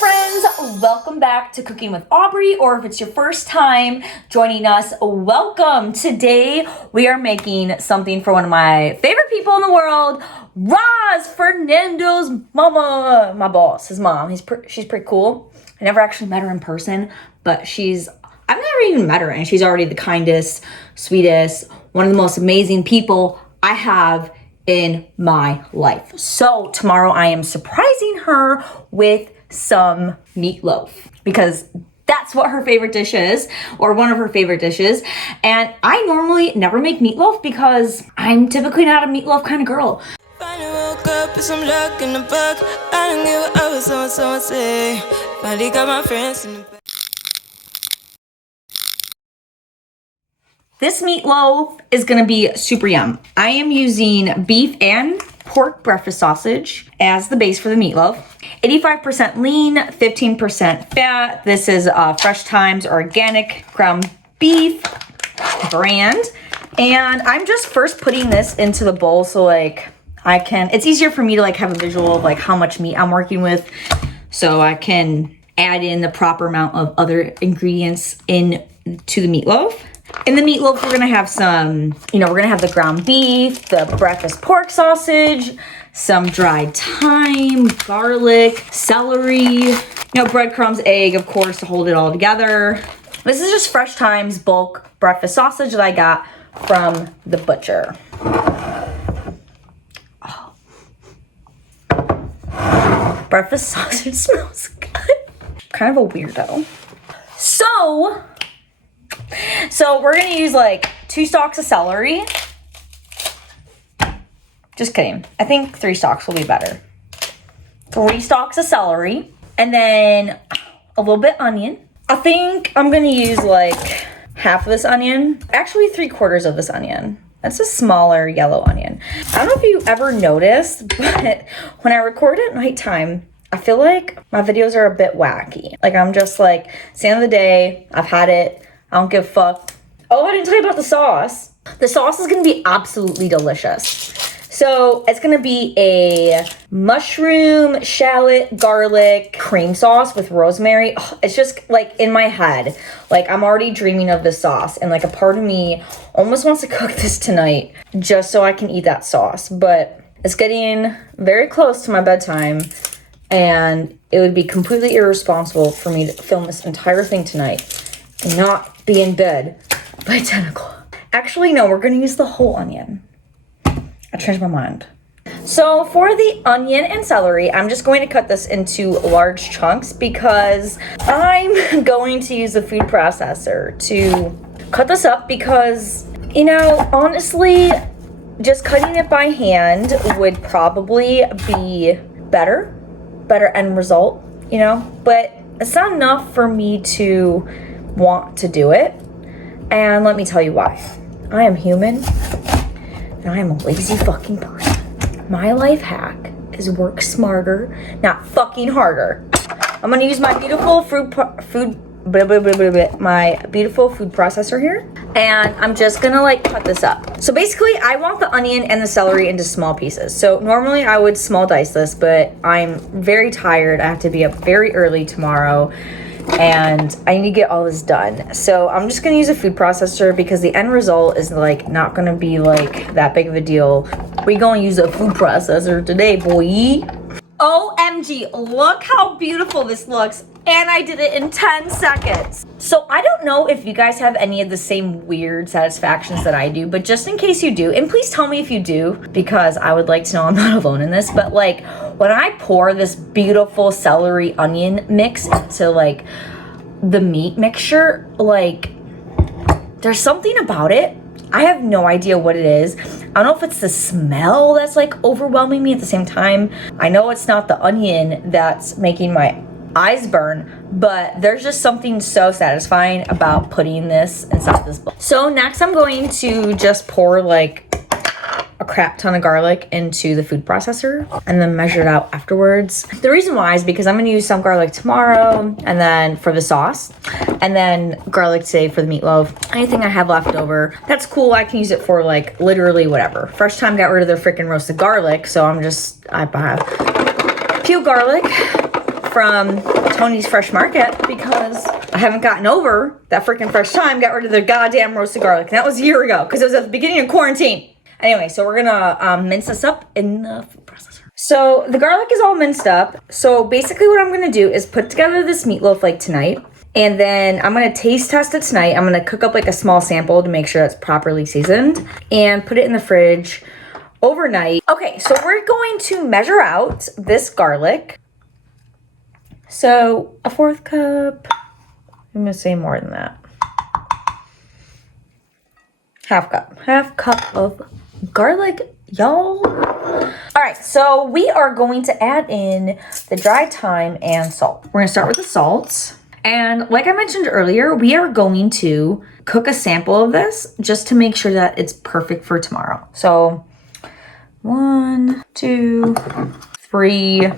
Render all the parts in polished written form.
friends, welcome back to Cooking with Aubrey, or if it's your first time joining us, welcome. Today we are making something for one of my favorite people in the world, Roz, Fernando's mama, my boss, his mom. She's pretty cool. I never actually met her in person, but I've never even met her, and she's already the kindest, sweetest, one of the most amazing people I have in my life. So tomorrow I am surprising her with some meatloaf because that's what her favorite dish is, or one of her favorite dishes. And I normally never make meatloaf because I'm typically not a meatloaf kind of girl. Finally woke up with some luck in the book. I don't give what other someone say. Finally got my friends in the back. This meatloaf is gonna be super yum. I am using beef and pork breakfast sausage as the base for the meatloaf. 85% lean, 15% fat. This is Fresh Thyme's organic ground beef brand. And I'm just first putting this into the bowl so it's easier for me to have a visual of how much meat I'm working with, so I can add in the proper amount of other ingredients into the meatloaf. In the meatloaf, we're gonna have we're gonna have the ground beef, the breakfast pork sausage, some dried thyme, garlic, celery, breadcrumbs, egg, of course, to hold it all together. This is just Fresh Thyme's bulk breakfast sausage that I got from the butcher. Oh. Breakfast sausage smells good. Kind of a weirdo. So we're gonna use 2 stalks of celery. Just kidding. I think 3 stalks will be better. 3 stalks of celery. And then a little bit onion. I think I'm gonna use half of this onion. Actually 3/4 of this onion. That's a smaller yellow onion. I don't know if you ever noticed, but when I record at nighttime, I feel like my videos are a bit wacky. I'm just it's the end of the day, I've had it, I don't give a fuck. Oh, I didn't tell you about the sauce. The sauce is gonna be absolutely delicious. So it's gonna be a mushroom, shallot, garlic, cream sauce with rosemary. Oh, it's just in my head. I'm already dreaming of this sauce, and a part of me almost wants to cook this tonight just so I can eat that sauce. But it's getting very close to my bedtime, and it would be completely irresponsible for me to film this entire thing tonight and not be in bed by 10 o'clock. Actually, no, we're gonna use the whole onion. I changed my mind. So for the onion and celery, I'm just going to cut this into large chunks because I'm going to use a food processor to cut this up because, honestly, just cutting it by hand would probably be better end result, but it's not enough for me to want to do it. And let me tell you why. I am human and I am a lazy fucking person. My life hack is work smarter, not fucking harder. I'm gonna use my beautiful my beautiful food processor here, and I'm just gonna cut this up. So basically I want the onion and the celery into small pieces. So normally I would small dice this, but I'm very tired. I have to be up very early tomorrow and I need to get all this done. So I'm just gonna use a food processor because the end result is not gonna be that big of a deal. We gonna use a food processor today, boy. OMG, look how beautiful this looks. And I did it in 10 seconds. So I don't know if you guys have any of the same weird satisfactions that I do, but just in case you do, and please tell me if you do, because I would like to know I'm not alone in this, but when I pour this beautiful celery onion mix into the meat mixture, there's something about it. I have no idea what it is. I don't know if it's the smell that's overwhelming me at the same time. I know it's not the onion that's making my eyes burn, but there's just something so satisfying about putting this inside this bowl. So next I'm going to just pour a crap ton of garlic into the food processor and then measure it out afterwards. The reason why is because I'm gonna use some garlic tomorrow and then for the sauce, and then garlic today for the meatloaf. Anything I have left over, that's cool. I can use it for literally whatever. Fresh Thyme got rid of their freaking roasted garlic, so I buy peeled garlic, from Tony's Fresh Market because I haven't gotten over that freaking fresh thyme. Got rid of the goddamn roasted garlic. And that was a year ago because it was at the beginning of quarantine. Anyway, so we're gonna mince this up in the food processor. So the garlic is all minced up. So basically what I'm gonna do is put together this meatloaf like tonight. And then I'm gonna taste test it tonight. I'm gonna cook up like a small sample to make sure it's properly seasoned and put it in the fridge overnight. Okay, so we're going to measure out this garlic. So a 1/4 cup, I'm gonna say more than that. 1/2 cup of garlic, y'all. All right, so we are going to add in the dry thyme and salt. We're gonna start with the salts. And like I mentioned earlier, we are going to cook a sample of this just to make sure that it's perfect for tomorrow. So 1, 2, 3,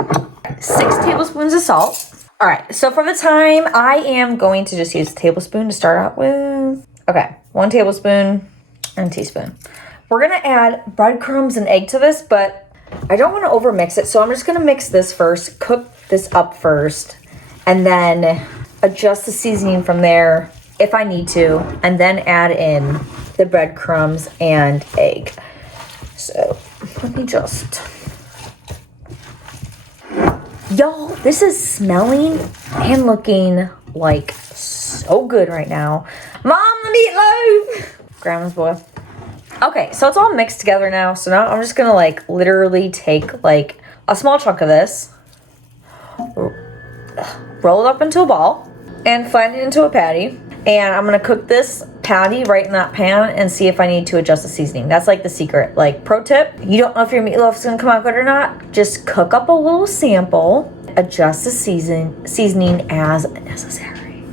6 tablespoons of salt. All right, so for the thyme, I am going to just use a tablespoon to start out with. Okay, 1 tablespoon and a teaspoon. We're gonna add breadcrumbs and egg to this, but I don't wanna overmix it, so I'm just gonna mix this first, cook this up first, and then adjust the seasoning from there if I need to, and then add in the breadcrumbs and egg. So let me just... Y'all, this is smelling and looking like so good right now. Mom, the meatloaf! Grandma's boy. Okay, so it's all mixed together now. So now I'm just gonna like literally take like a small chunk of this, roll it up into a ball, and flatten it into a patty. And I'm gonna cook this patty right in that pan and see if I need to adjust the seasoning. That's like the secret. Like, pro tip, you don't know if your meatloaf's gonna come out good or not, just cook up a little sample, adjust the seasoning as necessary.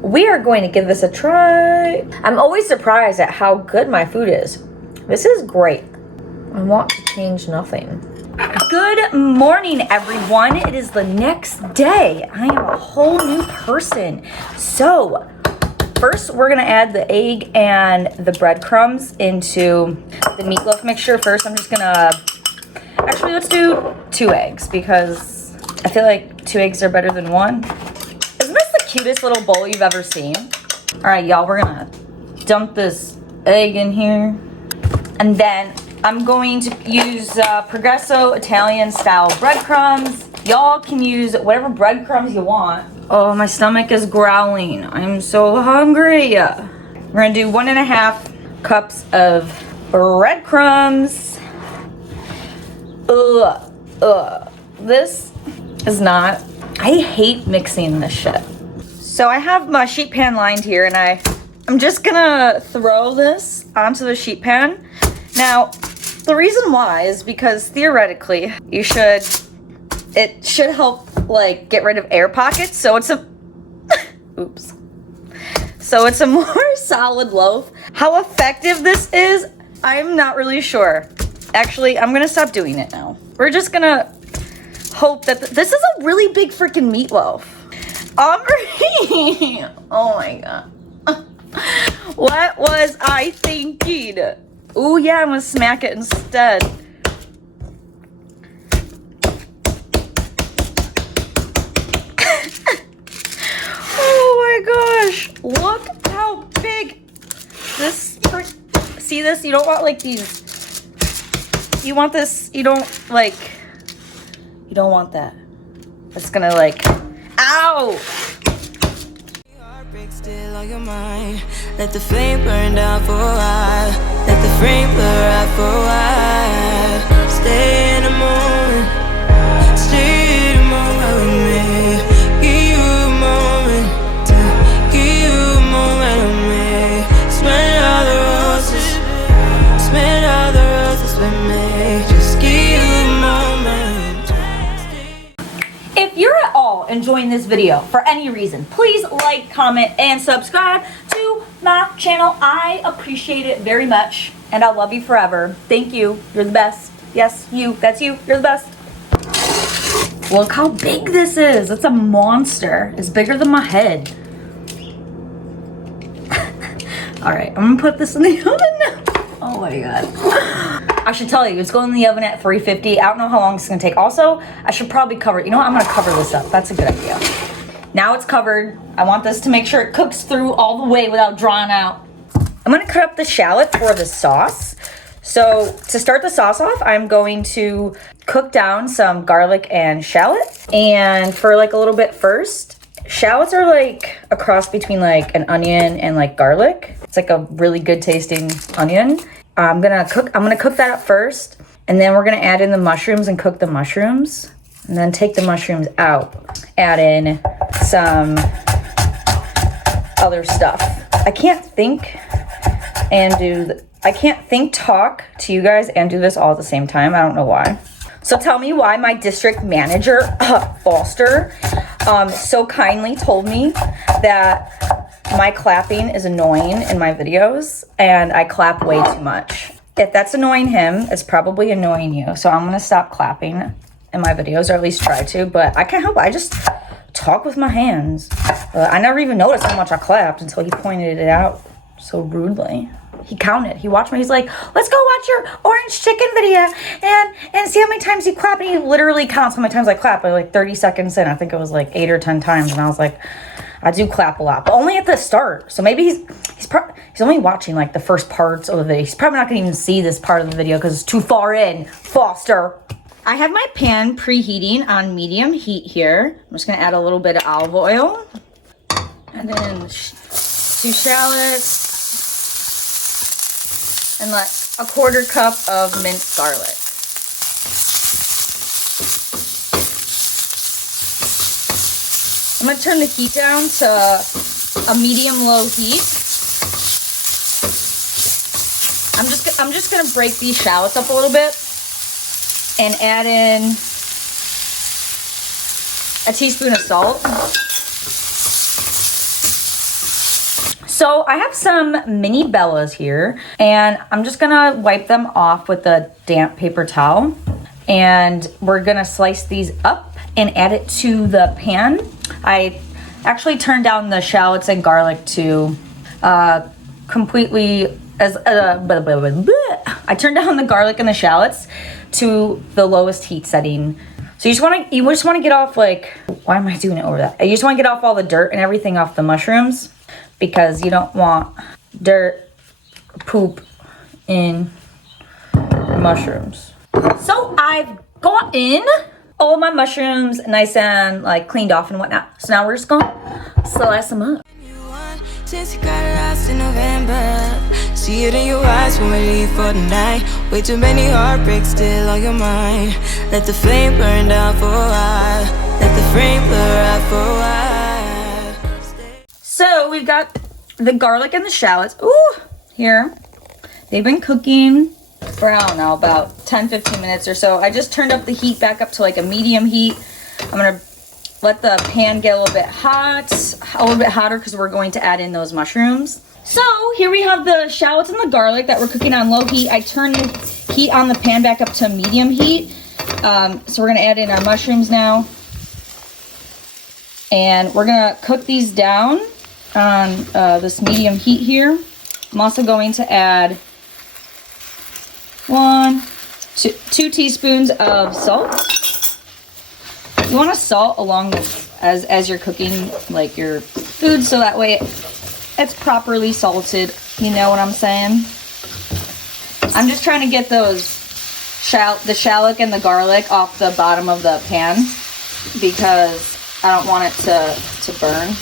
We are going to give this a try. I'm always surprised at how good my food is. This is great. I want to change nothing. Good morning, everyone. It is the next day. I am a whole new person. So, first we're gonna add the egg and the breadcrumbs into the meatloaf mixture. First, I'm just gonna, actually let's do 2 eggs because I feel like 2 eggs are better than 1. Isn't this the cutest little bowl you've ever seen? All right, y'all, we're gonna dump this egg in here. And then I'm going to use Progresso Italian style breadcrumbs. Y'all can use whatever breadcrumbs you want. Oh, my stomach is growling. I'm so hungry. We're gonna do 1.5 cups of breadcrumbs. This is not, I hate mixing this shit. So I have my sheet pan lined here and I'm just gonna throw this onto the sheet pan. Now, the reason why is because theoretically it should help like get rid of air pockets. So it's a, oops. So it's a more solid loaf. How effective this is, I'm not really sure. Actually, I'm gonna stop doing it now. We're just gonna hope that this is a really big freaking meatloaf. Aubrey, oh my God. What was I thinking? Oh yeah, I'm gonna smack it instead. Oh my gosh, look how big this, see this? You don't want like these, you want this, you don't want that. It's gonna like, ow! Still on your mind. Let the flame burn down for a while. Let the flame blur out for a while. Stay in the moment. Stay in the moment with me. Give you a moment. Give you a moment with me. Smell all the roses. Smell all the roses with me. Just give you a moment. If you're at all enjoying this video for any reason, please like, comment, and subscribe to my channel. I appreciate it very much, and I'll love you forever. Thank you. You're the best. Yes, you. That's you. You're the best. Look how big this is. It's a monster. It's bigger than my head. All right, I'm gonna put this in the oven now. Oh my God. I should tell you, it's going in the oven at 350. I don't know how long it's gonna take. Also, I should probably cover it. You know what, I'm gonna cover this up. That's a good idea. Now it's covered. I want this to make sure it cooks through all the way without drawing out. I'm gonna cut up the shallot for the sauce. So to start the sauce off, I'm going to cook down some garlic and shallot. And for like a little bit first, shallots are like a cross between like an onion and like garlic. It's like a really good tasting onion. I'm gonna cook that up first, and then we're gonna add in the mushrooms and cook the mushrooms, and then take the mushrooms out. Add in some other stuff. I can't talk to you guys and do this all at the same time. I don't know why. So tell me why my district manager, Foster, so kindly told me that my clapping is annoying in my videos and I clap way too much. If that's annoying him, it's probably annoying you. So I'm gonna stop clapping in my videos, or at least try to, but I can't help it. I just talk with my hands. I never even noticed how much I clapped until he pointed it out so rudely. He counted. He watched me. He's like, let's go watch your orange chicken video and see how many times you clap. And he literally counts how many times I clap. By like 30 seconds in, I think it was like 8 or 10 times. And I was like, I do clap a lot, but only at the start. So maybe he's only watching like the first parts of the video. He's probably not gonna even see this part of the video because it's too far in. Foster. I have my pan preheating on medium heat here. I'm just gonna add a little bit of olive oil, and then 2 shallots, and like a 1/4 cup of minced garlic. I'm gonna turn the heat down to a medium-low heat. I'm just gonna break these shallots up a little bit and add in a teaspoon of salt. So I have some mini Bellas here, and I'm just gonna wipe them off with a damp paper towel. And we're gonna slice these up and add it to the pan. I actually turned down the shallots and garlic to completely, I turned down the garlic and the shallots to the lowest heat setting. So you just want to get off, like, why am I doing it over that? You just want to get off all the dirt and everything off the mushrooms, because you don't want dirt, poop in mushrooms. So I've gotten all my mushrooms nice and like cleaned off and whatnot. So now we're just gonna slice them up. Since you got lost in November, see it in your eyes when we leave for the night. Way too many heartbreaks still on your mind. Let the flame burn down for a while. Let the flame blur out for a while. So we've got the garlic and the shallots. Ooh, here. They've been cooking for, I don't know, about 10-15 minutes or so. I just turned up the heat back up to like a medium heat. I'm gonna let the pan get a little bit hot, a little bit hotter, because we're going to add in those mushrooms. So here we have the shallots and the garlic that we're cooking on low heat. I turned the heat on the pan back up to medium heat. So we're gonna add in our mushrooms now. And we're gonna cook these down on this medium heat here. I'm also going to add 2 teaspoons of salt. You want to salt along as you're cooking like your food, so that way it's properly salted. You know what I'm saying? I'm just trying to get those the shallot and the garlic off the bottom of the pan, because I don't want it to burn.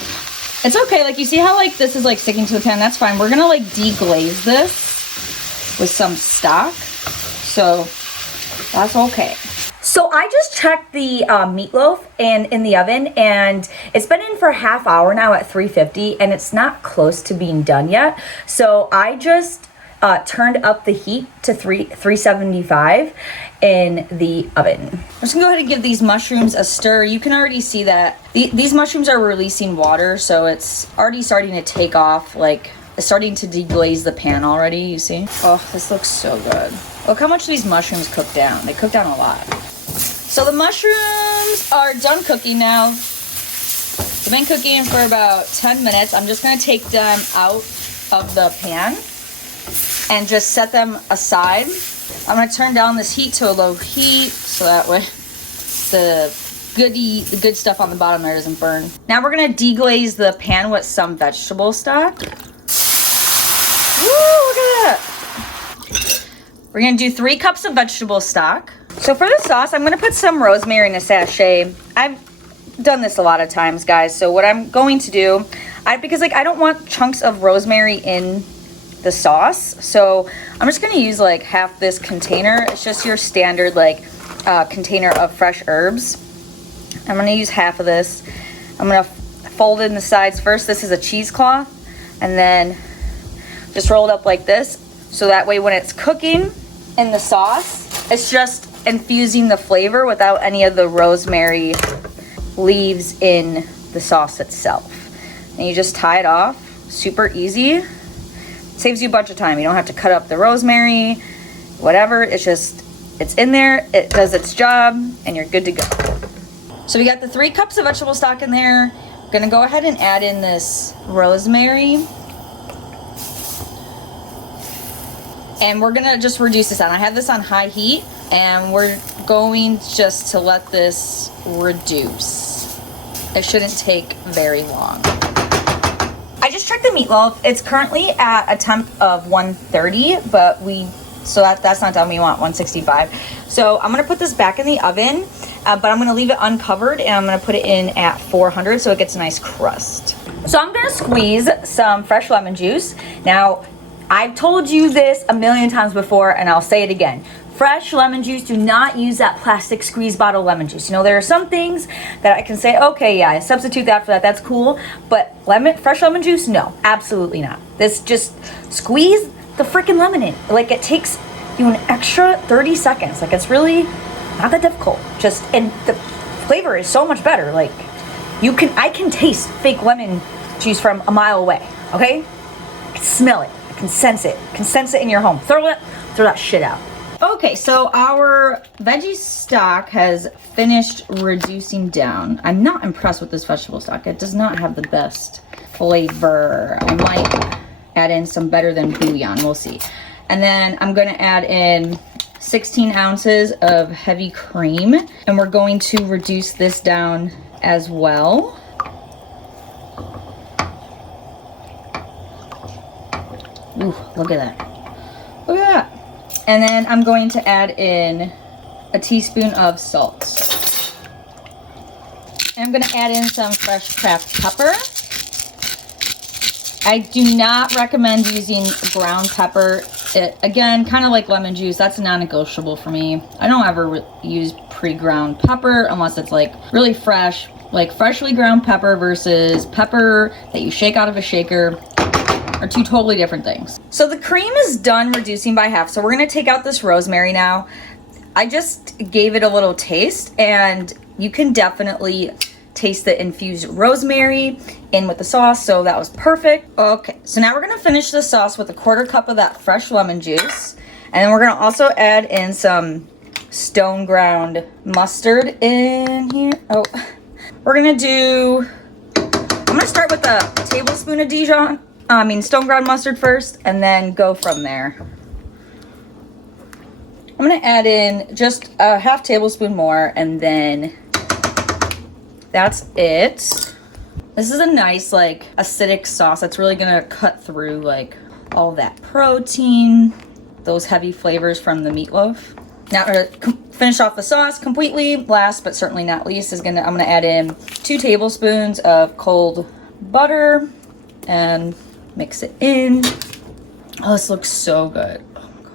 It's okay. Like, you see how like this is like sticking to the pan? That's fine. We're gonna like deglaze this with some stock, so that's okay. So I just checked the meatloaf in the oven, and it's been in for a half hour now at 350, and it's not close to being done yet. So I just turned up the heat to 375 in the oven. I'm just gonna go ahead and give these mushrooms a stir. You can already see that these mushrooms are releasing water, so it's already starting to take off, like it's starting to deglaze the pan already, you see? Oh, this looks so good. Look how much these mushrooms cook down. They cook down a lot. So the mushrooms are done cooking now. They've been cooking for about 10 minutes. I'm just gonna take them out of the pan. and just set them aside. I'm gonna turn down this heat to a low heat so that way the good stuff on the bottom there doesn't burn. Now we're gonna deglaze the pan with some vegetable stock. Woo, look at that. We're gonna do 3 cups of vegetable stock. So for the sauce, I'm gonna put some rosemary in a sachet. I've done this a lot of times, guys. So what I'm going to do, because like I don't want chunks of rosemary in the sauce, so I'm just gonna use like half this container. It's just your standard like container of fresh herbs. I'm gonna use half of this. I'm gonna fold it in the sides first. This is a cheesecloth, and then just roll it up like this, so that way when it's cooking in the sauce, it's just infusing the flavor without any of the rosemary leaves in the sauce itself. And you just tie it off. Super easy. Saves you a bunch of time. You don't have to cut up the rosemary, whatever. It's in there, it does its job, and you're good to go. So we got the 3 cups of vegetable stock in there. I'm gonna go ahead and add in this rosemary. And we're gonna just reduce this down. I have this on high heat, and we're going just to let this reduce. It shouldn't take very long. I just checked the meatloaf. It's currently at a temp of 130, but that's not done. We want 165. So I'm gonna put this back in the oven, but I'm gonna leave it uncovered, and I'm gonna put it in at 400 so it gets a nice crust. So I'm gonna squeeze some fresh lemon juice. Now, I've told you this a million times before, and I'll say it again. Fresh lemon juice, do not use that plastic squeeze bottle lemon juice. You know, there are some things that I can say, okay, yeah, I substitute that for that, that's cool. But fresh lemon juice, no, absolutely not. This just squeeze the freaking lemon in. Like, it takes you an extra 30 seconds. Like, it's really not that difficult. And the flavor is so much better. Like, I can taste fake lemon juice from a mile away, okay? I can smell it, I can sense it. I can sense it in your home. Throw that shit out. Okay, so our veggie stock has finished reducing down. I'm not impressed with this vegetable stock. It does not have the best flavor. I might add in some better than bouillon, we'll see. And then I'm gonna add in 16 ounces of heavy cream, and we're going to reduce this down as well. Ooh, look at that. Look at that. And then I'm going to add in a teaspoon of salt. And I'm gonna add in some fresh cracked pepper. I do not recommend using ground pepper. Again, kind of like lemon juice, that's non-negotiable for me. I don't ever use pre-ground pepper unless it's like really fresh, like freshly ground pepper versus pepper that you shake out of a shaker are 2 totally different things. So the cream is done reducing by half. So we're gonna take out this rosemary now. I just gave it a little taste, and you can definitely taste the infused rosemary in with the sauce, so that was perfect. Okay, so now we're gonna finish the sauce with a 1/4 cup of that fresh lemon juice, and then we're gonna also add in some stone ground mustard in here. I'm gonna start with a tablespoon of stone ground mustard first, and then go from there. I'm gonna add in just a half tablespoon more, and then that's it. This is a nice, like, acidic sauce that's really gonna cut through, like, all that protein, those heavy flavors from the meatloaf. Now, to finish off the sauce completely, last but certainly not least, I'm gonna add in 2 tablespoons of cold butter and mix it in. Oh, this looks so good. Oh my God.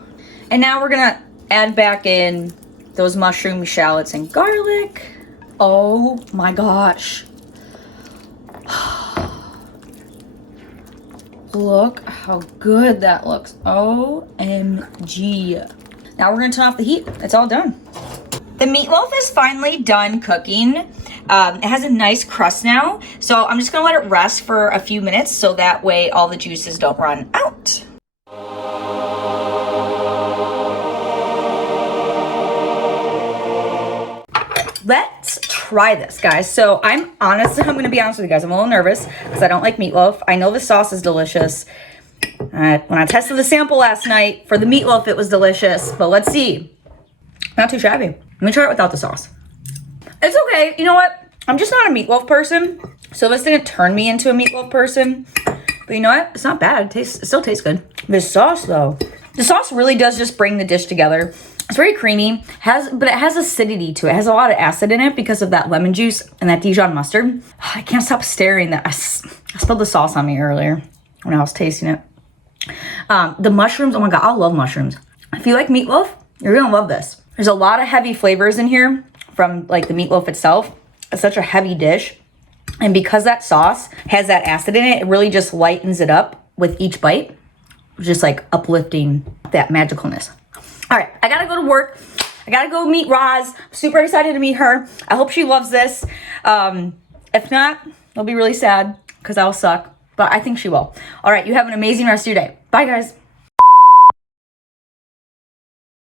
And now we're gonna add back in those mushroom shallots and garlic. Oh my gosh. Look how good that looks. OMG. Now we're gonna turn off the heat. It's all done. The meatloaf is finally done cooking. It has a nice crust now. So I'm just gonna let it rest for a few minutes so that way all the juices don't run out. Let's try this, guys. So I'm gonna be honest with you guys. I'm a little nervous because I don't like meatloaf. I know the sauce is delicious. When I tested the sample last night for the meatloaf, it was delicious. But let's see. Not too shabby. Let me try it without the sauce. It's okay. You know what? I'm just not a meatloaf person. So this didn't turn me into a meatloaf person. But you know what? It's not bad. It still tastes good. This sauce, though. The sauce really does just bring the dish together. It's very creamy, but it has acidity to it. It has a lot of acid in it because of that lemon juice and that Dijon mustard. I can't stop staring. I spilled the sauce on me earlier when I was tasting it. The mushrooms, oh my God, I love mushrooms. If you like meatloaf, you're gonna love this. There's a lot of heavy flavors in here from like the meatloaf itself. It's such a heavy dish. And because that sauce has that acid in it, it really just lightens it up with each bite. Just like uplifting that magicalness. All right, I gotta go to work. I gotta go meet Roz. Super excited to meet her. I hope she loves this. If not, I'll be really sad because I'll suck. But I think she will. All right, you have an amazing rest of your day. Bye, guys.